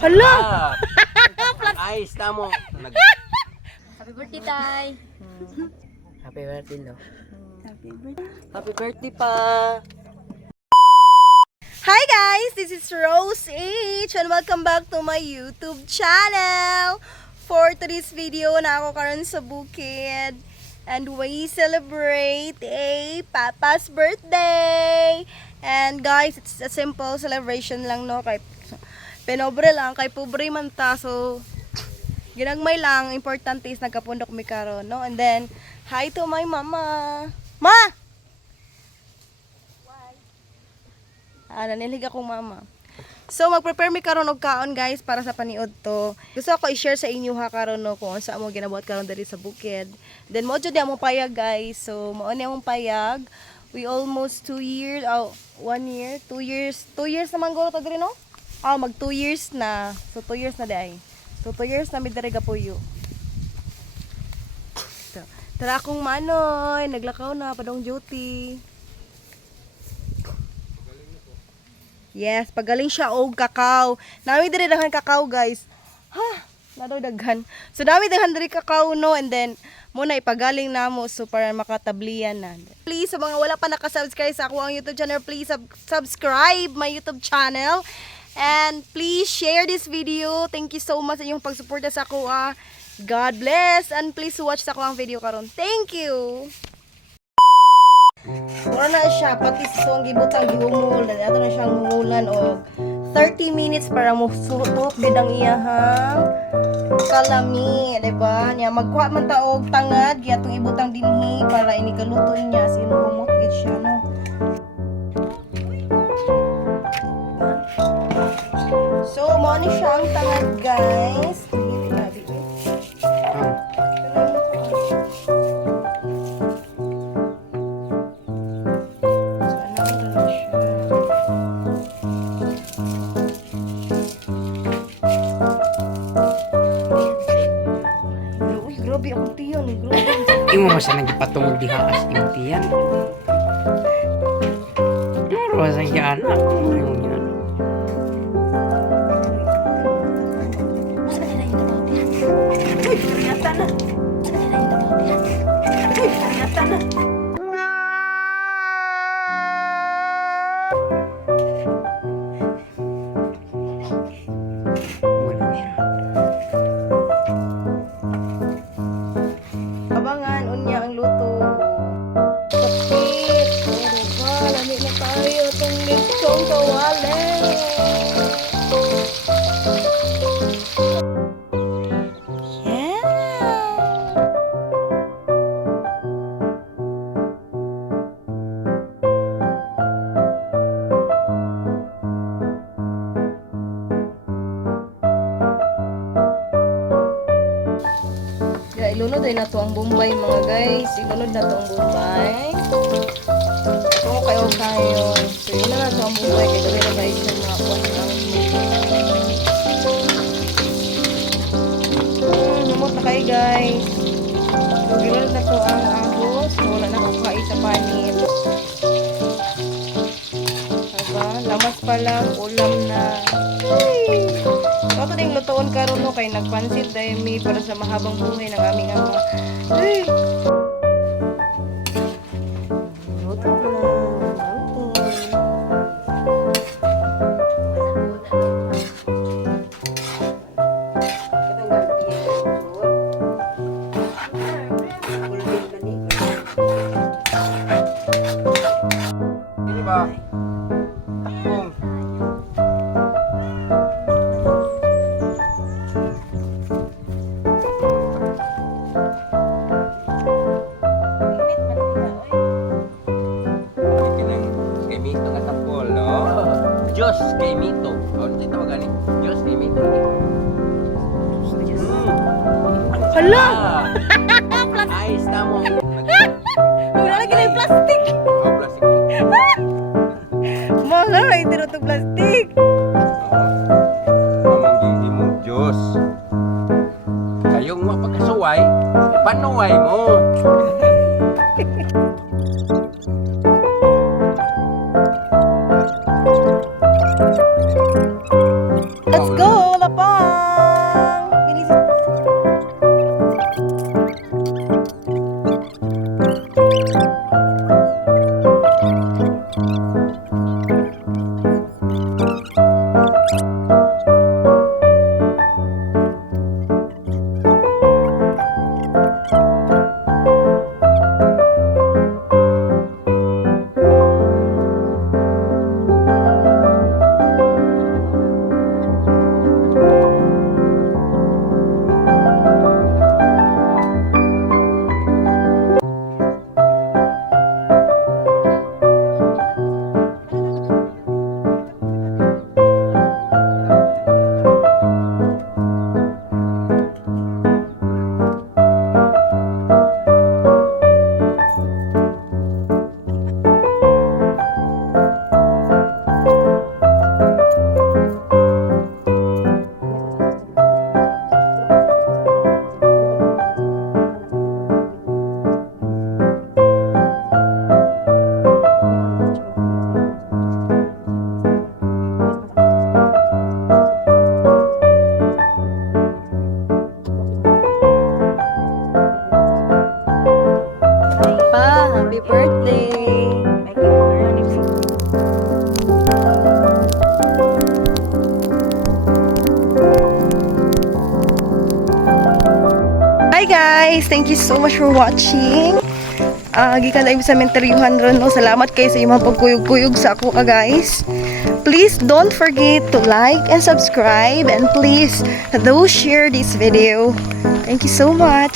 Hala! Ayos na mo. Happy birthday, Tay. Happy birthday, no? Happy birthday pa! Hi guys! This is Rose H and welcome back to my YouTube channel! For today's video na ako karon sa bukid and we celebrate a Papa's birthday! And guys, it's a simple celebration lang, no? Kay penobre lang, kay pobre man ta, so ginagmay lang, importante is nagkapundok mi karon, no? And then, hi to my mama! Ma! Nanilig akong mama. So, mag-prepare mi karon og kaon, guys, para sa paniod to. Gusto ko i-share sa inyo ha karon, no, kung sa amo ginabuhat karon diri sa bukid. Then, mo jud among payag, guys. So, mao ni among payag. We almost 2 years, 1 year, 2 years. 2 years naman guro to diri, no? Mag 2 years na. So, 2 years na day. So, 2 years na mi diri gapuyo. So, tara akong manoy, naglakaw na padong duty. Yes, pagaling siya og kakao. Nami diri daghan kakao, guys. Ha, nadaw daghan. So nami daghan diri kakao, no, and then muna ipagaling namo so para makatablian na. Please sa mga wala pa naka-subscribe sa akong YouTube channel, please subscribe my YouTube channel. And please share this video. Thank you so much sa inyong pagsuporta sa ako. God bless and please watch sa akong video karon. Thank you. Wala na siya, pati sa ang gibutang gihumul, ato na siyang humulan o 30 minutes para mo sutot bidang iyahang kalami, diba? Niya magkuha man taog tangad, kaya itong ibutang dinhi para inikaluto niya, sinuhumot gid siya, no? So, mo ni siya ang tangad, guys. Grabe akong tiyan, grabe. Imo masa nang ipatungod diha as imong tiyan. Pero sa iya anak, imo yan. Uy, ternyata na. Uy, ternyata na. Abangan, unya ang luto. Kapit. Pero ba, lami na tayo itong litsong kawali. Yeah. Yeah, ilunod ay nato ang Bombay, mga guys. Ilunod na to ang Bombay. Ito kayo. So, yun na to ang Bombay. Kaya gawin na guys yung mga kuwan lang. Namot na kayo, guys. So, ilunod na to ang ahos. So, wala na kukain sa panin. Diba? Lamas pa lang. Ulam na. Ay! Ito ding lutoon karon, no, kay nagpansit dahil mi para sa mahabang buhay ng aming ama. Ay! Luto ko na. Luto. Ini ba? Takong. Diyos kay Mito. Ano ito tawagan eh? Diyos kay Mito. Hala! Ayos na mo. Wala lagi na yung plastic. Oh, plastic. Mahal na yung tinutong plastic. Mamang gigi mong Diyos. Kayong mapagkasuway, panuway mo. Let's go, lapang! Bilis. Pa, happy birthday! Hi guys! Thank you so much for watching. Gikan tayo sa menteryuhan ron, no? Salamat kayo sa imong pagkuyog-kuyog sa ako guys. Please don't forget to like and subscribe, and please do share this video. Thank you so much.